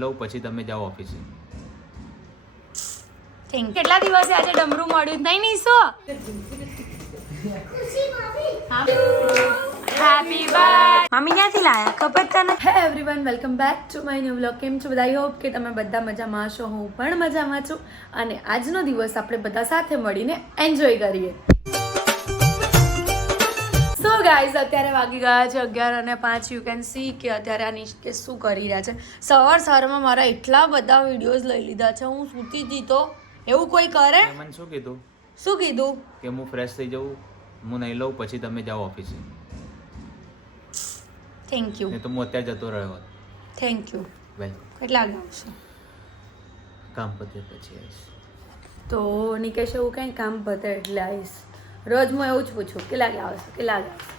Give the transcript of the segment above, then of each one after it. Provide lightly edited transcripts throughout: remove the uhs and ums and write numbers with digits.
લઉં પછી તમે જાઓ ઓફિસે. કેટલા દિવસે આજે ડમરું મળ્યું નહીં નીસો? Happy birthday. મમ્મી ક્યાંથી લાયા ખબર તને? હે everyone, welcome back to my new vlog. કેમ છો બધા? આઈ હોપ કે તમે બધા મજામાં હશો. હું પણ મજામાં છું અને આજનો દિવસ આપણે બધા સાથે મળીને એન્જોય કરીએ. સો ગાઈઝ, અત્યારે વાગી ગયા છે 11:05. યુ કેન સી કે અત્યારે આ નિષ્કેશ શું કરી રહ્યા છે. સવારમાં મારા એટલા બધા વિડીયોઝ લઈ લીધા છે. હું સૂતી હતી તો એવું કોઈ કરે? મને શું કીધું? શું કીધું? કે હું ફ્રેશ થઈ જાઉં, હું નહીં લઉં પછી તમે જાઓ ઓફિસે. Thank you. નહીં તો હું અત્યારે જતો રહ્યો હોત. Thank you. વેલકમ. કેટલા વાગે આવશે? કામ પતે પછી આવીશ. તો નિકેશ એવું કંઈ કામ પતે એટલે આવીશ. રોજ હું એવું જ પૂછું કેટલા વાગે આવશે, કેટલા વાગે આવશે.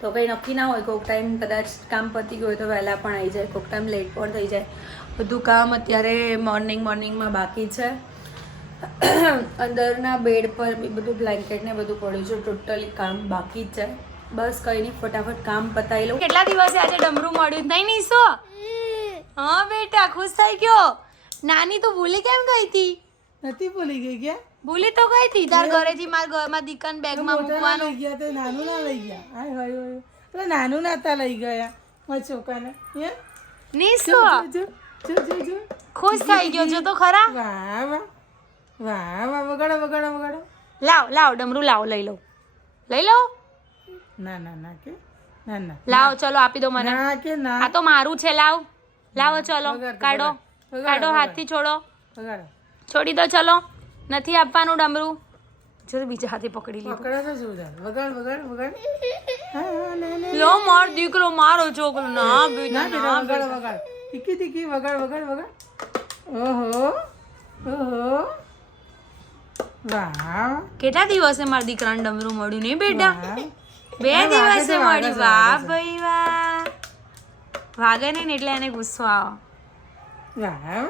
તો કંઈ નક્કી ના હોય. કોઈક ટાઈમ કદાચ કામ પતી ગયું હોય તો વહેલા પણ આવી જાય, કોઈક ટાઈમ લેટ પણ થઈ જાય. બધું કામ અત્યારે મોર્નિંગમાં બાકી છે. અંદરના બેડ પર બી બધું બ્લેન્કેટ ને બધું પડ્યું છે. ટોટલી કામ બાકી જ છે. બસ કંઈ નહીં, ફટાફટ કામ પતાવી લઉં. કેટલા દિવસે આજે ડમરું મળ્યું નહીં નીસો? હા બેટા, ખુશ થઈ ગયો? નાની તું ભૂલી કેમ ગઈ હતી? નથી ભૂલી ગઈ કે ભૂલી તો ગઈ હતી. તાર ઘરેથી મારા ઘરમાં દીકન બેગમાં મૂકવાનું. લઈ ગયા તો નાનું ના લઈ ગયા. હાય હાય હાય, એટલે નાનું નાતા લઈ ગયા મારા છોકરાને. હે નીસો જો જો જો જો ખુશ થઈ ગયો જો તો ખરા. વાહ વાહ વાહ વાહ, વગાડો વગાડો વગાડો. લાવ ડમરું લાવ, લઈ લઉં. ના ના ના કે ના ના લાવ, ચલો આપી દો મને. ના કે ના, આ તો મારું છે. લાવો ચલો, વગાડ, કાઢો વગાડ, કાઢો, વગાડ. હાથથી છોડો, વગાડો. છોડી દો. ચલો, નથી આપવાનું ડમરું. જો તો બીજા હાથે પકડી લીધું. પકડો તો શું થાય? વગાડ વગાડ વગાડ. હા હા લે લે. લો માર દીકરો, મારો છોકરો. ના બેટા, ના બેટા, વગાડ વગાડ. ટીકી ટીકી વગાડ વગાડ વગાડ. ઓહો ઓહો, વાહ કેટલા દિવસે મારા દીકરાને ડમરું મળ્યું નહીં બેટા? વાહ. 2 દિવસે વાગે મળ્યું. છે, વાહ વાગે છે. ભાઈ વાહ. વાગે નહીં ને એટલે એને ગુસ્સો આવે. વાહ,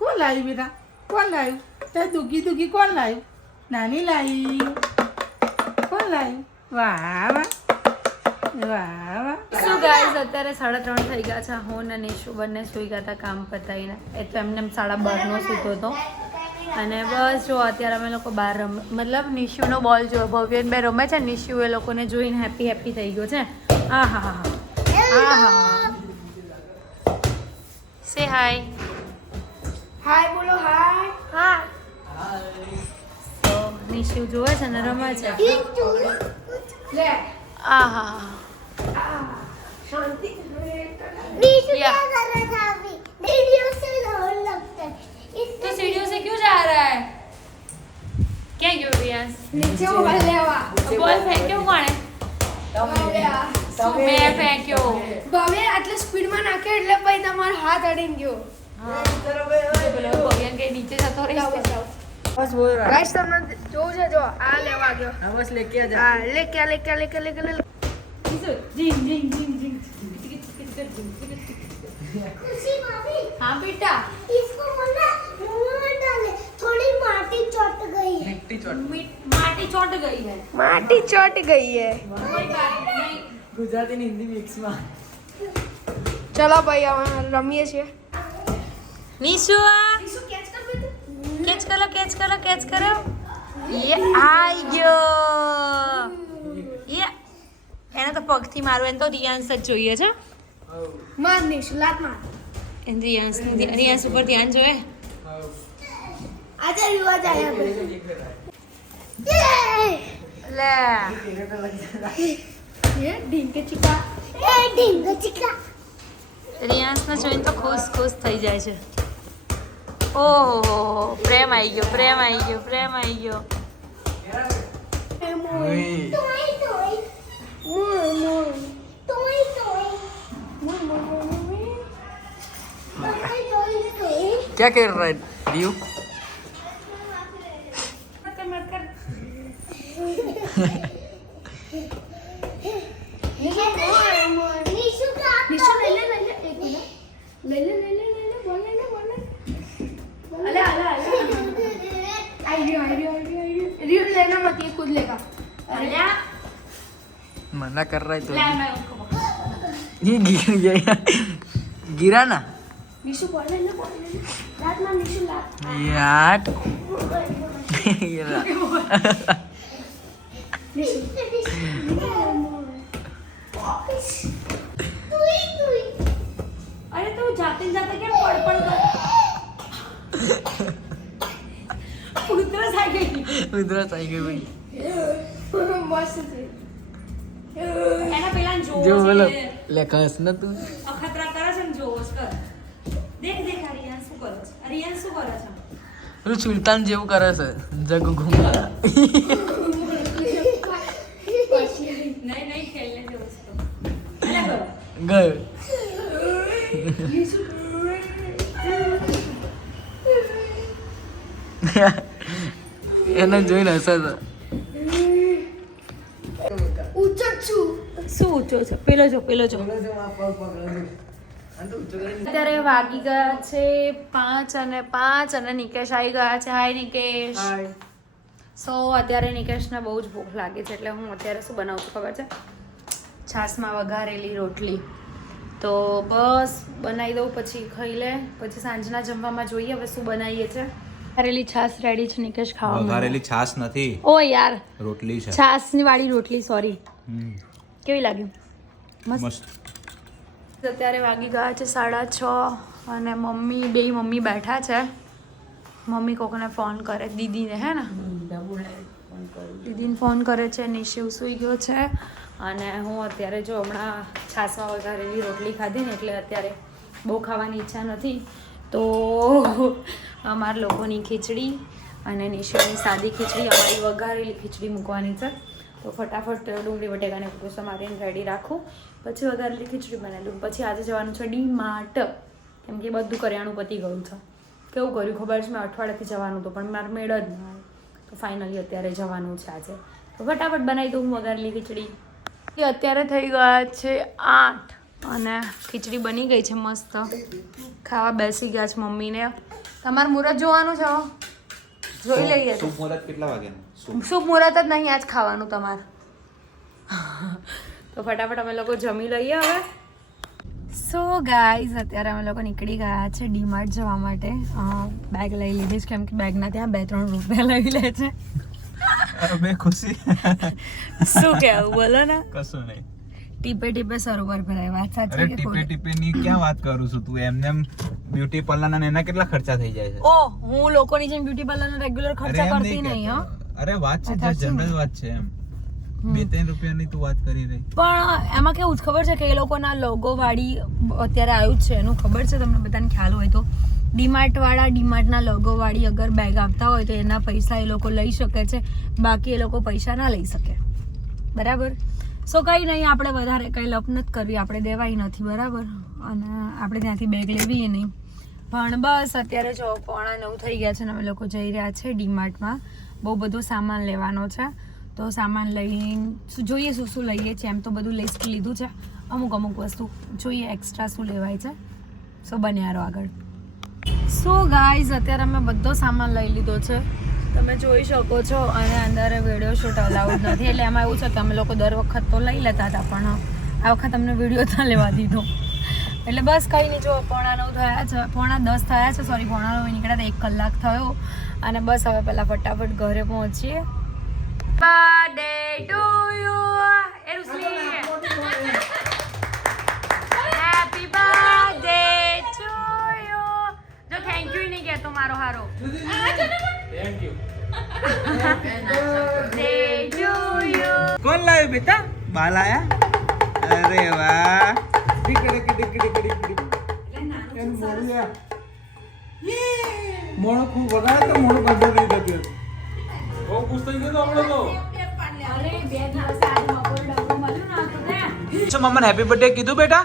કોણ લાવ્યું બેટા? કોણ લાવ્યું? તે દુગી કોણ લાવ્યું? નાની લાવી. કોણ લાવ્યું? વાહ વાહ વાહ વાહ. શું ગાઈઝ, અત્યારે 3:30 થઈ ગયા છે. હું અને નિશુ બંને સૂઈ ગયા હતા કામ પતાવીને. એ તો એમને 12:30 સૂતો હતો. અને બસ જો અત્યારે અમે લોકો બહાર મતલબ નિશુનો બોલ જો ભવ્યન બે રમે છે. નિશુ એ લોકોને જોઈને હેપી થઈ ગયો છે. હા હા હા હા હા. સે હાય. હાય બોલો. હાય હા. તો નિશુ જોવે છે ને રમે છે. આહા. तो सीढ़ियों से क्यों जा रहा है? क्या क्यों रियांस? नीचे मोबाइल लेवा बॉल फेंक्યો કોણે? મેં ફેંક્યો. ભાવે આટલે સ્પીડમાં નાખ્યો એટલે પછી તમારો હાથ અડીને ગયો. પેલો ભગવાન કે નીચે જતો રહી. બસ બોલ રहा. ગાઈસ તમને જોવું છે, જો આ લેવા ગયો. હા બસ લેકે આ જા. હા લેકે हाँ बेटा, इसको बोलना मुंह में डाले, थोड़ी माटी चोट गई है। મિટ્ટી ચોટ. माटी ચોટ ગઈ है. માટી ચોટ ગઈ હે. कोई बात नहीं. ગુજરાતી ને હિન્દી મિક્સમાં. ચલો ભાઈ હવે રમીએ છીએ. निशु कैच करो. ये आई गयो. ये એને તો પગથી મારું. એને તો રિયાંશ જ જોઈએ છે. માર નીશું લાત માર. એને રિયાંશ ઉપર ધ્યાન જોઈએ. આજે રિવાજ આયા લે ये ढींगे चिका. ए ढींग चिका। રિયાંશને જોઈને તો ખુશ થઈ જાય છે. ઓહો, પ્રેમ આવી ગયો. टोई टोई मोर मोर टोई टोई मोर मोर मोर टोई टोई टोई। क्या कर रहा है रियू? निशु का निशु ले ले एक मिनट. ले ले बोल ले. अले आई रियो लेना मत, ये खुद लेगा. मना कर रहा है तो લે મેં उसको ये गिर गया. गिरा ना. નિશુ બોલ ને રાતમાં નિશુ લાત યાર અરે તું જાતે જાતે કેમ પડપડ કર ઉધરસ આવી ગઈ ભાઈ મસ્ત છે એના પેલા જો બોલો લેખસ ન તું અખતરા કરે છે ને જોવસ કર દેખ દેખ અરિયાન શું કરે છે અરિયાન શું કરે છે પેલું સુલતાન જેવું કરે છે જગ ઘૂમરા નહીં નહીં ખેલને જોવસ તો અરે ગયો એને જોઈને હશે તો ઊંચો છું શું ઊંચો છે પેલો જો અત્યારે વાગી ગયા છે 5 અને નિકેશ આવી ગયા છે. હાય નિકેશ. સો અત્યારે નિકેશને બહુ જ ભૂખ લાગે છે એટલે હું અત્યારે શું બનાવું છું ખબર છે? છાશમાં વઘારેલી રોટલી. તો બસ બનાવી દઉં પછી ખાઈ લે. પછી સાંજના જમવામાં જોઈએ હવે શું બનાવીએ છે. વઘારેલી છાશ રેડી છે નિકેશ ખાવા. વઘારેલી છાશ નથી, ઓ યાર રોટલી છે. છાશની વાળી રોટલી, સોરી. કેવી લાગી? મસ્ત. અત્યારે વાગી ગયા છે 6:30 અને મમ્મી બેઠા છે. મમ્મી કોકને ફોન કરે, દીદીને હે ને દીદીને ફોન કરે છે. નિશિવ સૂઈ ગયો છે અને હું અત્યારે જો હમણાં છાશમાં વઘારેલી રોટલી ખાધી ને એટલે અત્યારે બહુ ખાવાની ઈચ્છા નથી. તો અમારા લોકોની ખીચડી અને નિશિવની સાદી ખીચડી, અમારી વઘારેલી ખીચડી મૂકવાની છે. તો ફટાફટ ડુંગળી બટેકાને કુસા મારીને રેડી રાખું, પછી વઘારેલી ખીચડી બનાવી દઉં. પછી આજે જવાનું છે ડી-માર્ટ, કેમ કે બધું કરિયાણું પતી ગયું છે. કેવું કર્યું ખબર છે? મેં અઠવાડિયાથી જવાનું હતું પણ મારે મેળ જ ન આવે. તો ફાઇનલી અત્યારે જવાનું છે આજે. તો ફટાફટ બનાવી દઉં વઘારેલી ખીચડી. અત્યારે થઈ ગયા છે 8 અને ખીચડી બની ગઈ છે મસ્ત. ખાવા બેસી ગયા છે મમ્મીને. તમારે મુહૂર્ત જોવાનું છે? જોઈ લઈએ. શુભ મુહૂર્ત કેટલા વાગ્યાનું? શુભ મુહૂર્ત જ નહીં આજ ખાવાનું તમારે. તો ફટાફટ અમે લોકો જમી લઈએ હવે. સો ગાઈઝ અત્યારે અમે લોકો નીકળી ગયા છે ડી-માર્ટ જવા માટે. બેગ લઈ લીધી છે કેમ કે બેગના ત્યાં 2-3 રૂપિયા લઈ લે છે. બે ખુશી. શું કહેવું બોલો ને. કશું નહીં. ટીપે ટીપે સરોવર ભરાય. વાત સાચી કે ટીપે ટીપે ની ક્યાં વાત કરું છું તું? એમને એમ બ્યુટી પાર્લર ના એના કેટલા ખર્ચા થઈ જાય છે. ઓ હું લોકોની જેમ બ્યુટી પાર્લર રેગ્યુલર ખર્ચા કરતી નહીં હો. અરે વાત છે જનરલ વાત છે એમ. 2-3 રૂપિયાની તું વાત કરી રહી. પણ એમાં કેવું ખબર છે કે એ લોકોના લોગો વાળી અત્યારે આવ્યું જ છે એનું ખબર છે તમને બધાને ખ્યાલ હોય તો? ડીમાર્ટ વાળા ડીમાર્ટના લોગો વાળી અગર બેગ આવતા હોય તો એના પૈસા એ લોકો લઈ શકે છે, બાકી એ લોકો પૈસા ના લઈ શકે. બરાબર? સો કંઈ નહીં, આપણે વધારે કંઈ લપ નથી કરવી, આપણે દેવાય નથી. બરાબર? અને આપણે ત્યાંથી બેગ લેવી નહીં. પણ બસ અત્યારે જો 8:45 થઈ ગયા છે ને અમે લોકો જઈ રહ્યા છે ડીમાર્ટમાં. બહુ બધો સામાન લેવાનો છે તો સામાન લઈને જોઈએ શું લઈએ છીએ. એમ તો બધું લિસ્ટ લીધું છે, અમુક વસ્તુ જોઈએ એક્સ્ટ્રા શું લેવાય છે. સો બન્યા રહો આગળ. સો ગાઈઝ અત્યારે અમે બધો સામાન લઈ લીધો છે, તમે જોઈ શકો છો. અને અંદર વિડીયો શૂટ અલાઉડ નથી એટલે એમાં એવું છે કે અમે લોકો દર વખત તો લઈ લેતા હતા પણ આ વખત અમને વિડીયો ના લેવા દીધો. એટલે બસ કંઈ નહીં, જો 9:45 થયા છે, 9:10 થયા છે, સોરી 9:45 નીકળ્યા 1 કલાક થયો. અને બસ હવે પહેલાં ફટાફટ ઘરે પહોંચીએ. Birthday to you happy birthday to you. જો થેન્ક યુ નહીં કહેતો મારો હારો. Thank you. Birthday to you. કોણ લાવ્યો બેટા? બાલ આયા? અરે વાહ. મોણો ખૂબ વગાડે તો મોણો બધો નહીં થતું. બહુ ખુશ થઈ ગયો આપણે તો. અરે 2 દિવસ આજ બપોર ડબ્બો મળ્યું ના તો ને. સો મમ્માને હેપી બર્થડે કીધું બેટા?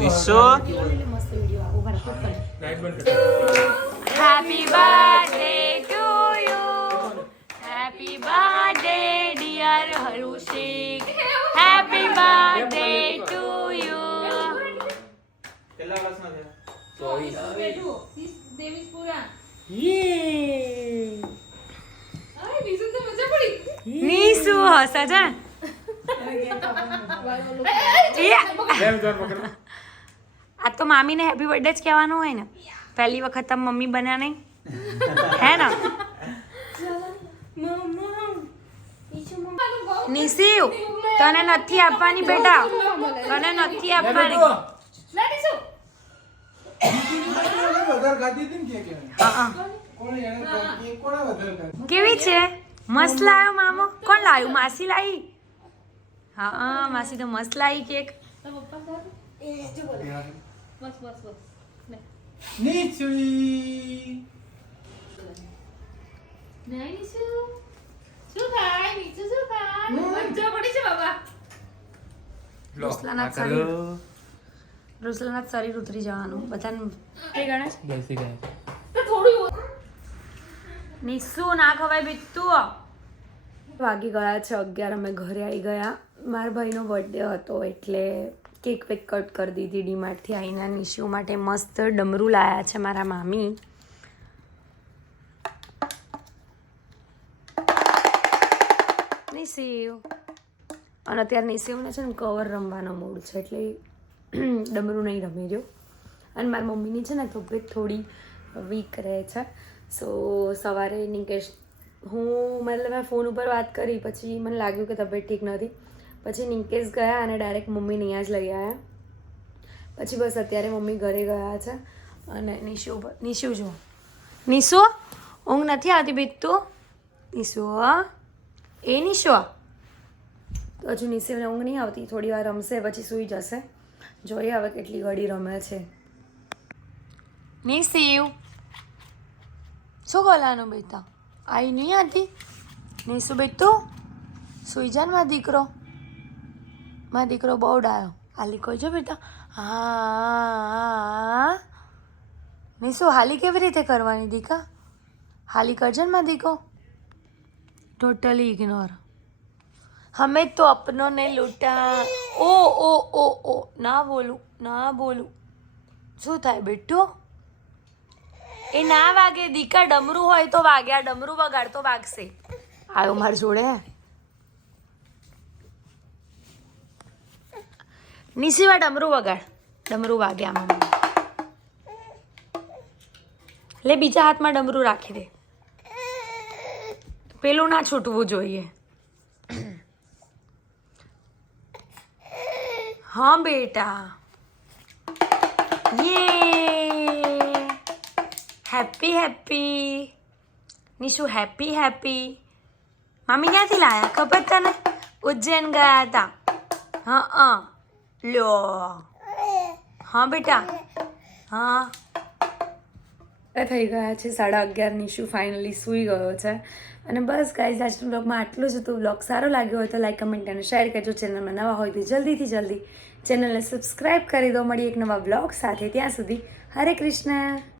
વિશો Happy birthday to you. Happy birthday dear Harushik. Happy birthday to you. કેટલા વર્ષના થયા? 24. નીસુ હસે છે. આ તો મામીને હેપી બર્થડે જ કહેવાનું હોય ને પહેલી વખત તમે મમ્મી બન્યા નહીં હે ને નિશિવ તને નથી આપવાની બેટા તને નથી આપવાની હા. કેવી છે મસ્ત લાવ્યો મામો કોણ લાવ્યું માસી લાવી હા માસી તો મસ્ત લાવી કેક રૂસલાના શરીર ઉતરી જવાનું બધાને નિશુ ના ખવાય બીતું વાગી ગયા છે 11 અમે ઘરે આવી ગયા મારા ભાઈનો બર્થડે હતો એટલે કેક વેક કટ કરી દીધી ડીમાર્ટથી આવીને નિશુ માટે મસ્ત ડમરું લાયા છે મારા મામી નિશિવ અને અત્યારે નિશિવને છે ને કવર રમવાનો મૂડ છે એટલે ડમરું નહીં રમી રહ્યો અને મારી મમ્મીની છે ને તબિયત થોડી વીક રહે છે સો સવારે નિકેશ મતલબ મેં ફોન ઉપર વાત કરી પછી મને લાગ્યું કે તબિયત ઠીક નથી પછી નિકેશ ગયા અને ડાયરેક્ટ મમ્મીને અહીંયા જ લઈ આવ્યા પછી બસ અત્યારે મમ્મી ઘરે ગયા છે અને નિશુ જો નિશુ ઊંઘ નથી આવતી બીતું નિશુ એ નિશુ તો હજુ નિશિવને ઊંઘ નહીં આવતી થોડી વાર રમશે પછી સૂઈ જશે જોઈએ હવે કેટલી ઘડી રમે છે નિશિવ શું બોલાનું બેટા આવી નહીં આતી નિશુ બેટું સૂઈ જા ને મારો દીકરો બહુ ડાયો હાલી કહો બેટા હા નિશુ હાલી કેવી રીતે કરવાની દીકા હાલી કરજે ને મારો દીકો टोटली इग्नोर हमें तो अपनों ने लूटा ओ ओ ओ ओ ना बोलूं શું થાય બેટું એ ના વાગે દીકા ડમરું હોય તો વાગે આ ડમરું વગાડ તો વાગશે આવ્યો માર જોડે નિશિવા ડમરું વગાડ ડમરું વાગે આમાં લે બીજા હાથમાં ડમરું રાખી દે પેલું ના છૂટવું જોઈએ हाँ बेटा ये happy happy Nishu happy happy मामी क्यांथी लाया खबर तने उज्जैन गया था हाँ लो हाँ बेटा हाँ થઈ ગયા છે 11:30 નિશુ ફાઇનલી સૂઈ ગયો છે અને બસ ગાઈઝ આજના બ્લોગમાં આટલું જ હતું બ્લોગ સારો લાગ્યો હોય તો લાઈક કમેન્ટ અને શેર કરજો ચેનલમાં નવા હોય તો જલ્દી ચેનલને સબસ્ક્રાઈબ કરી દો મળી એક નવા બ્લોગ સાથે ત્યાં સુધી હરે કૃષ્ણ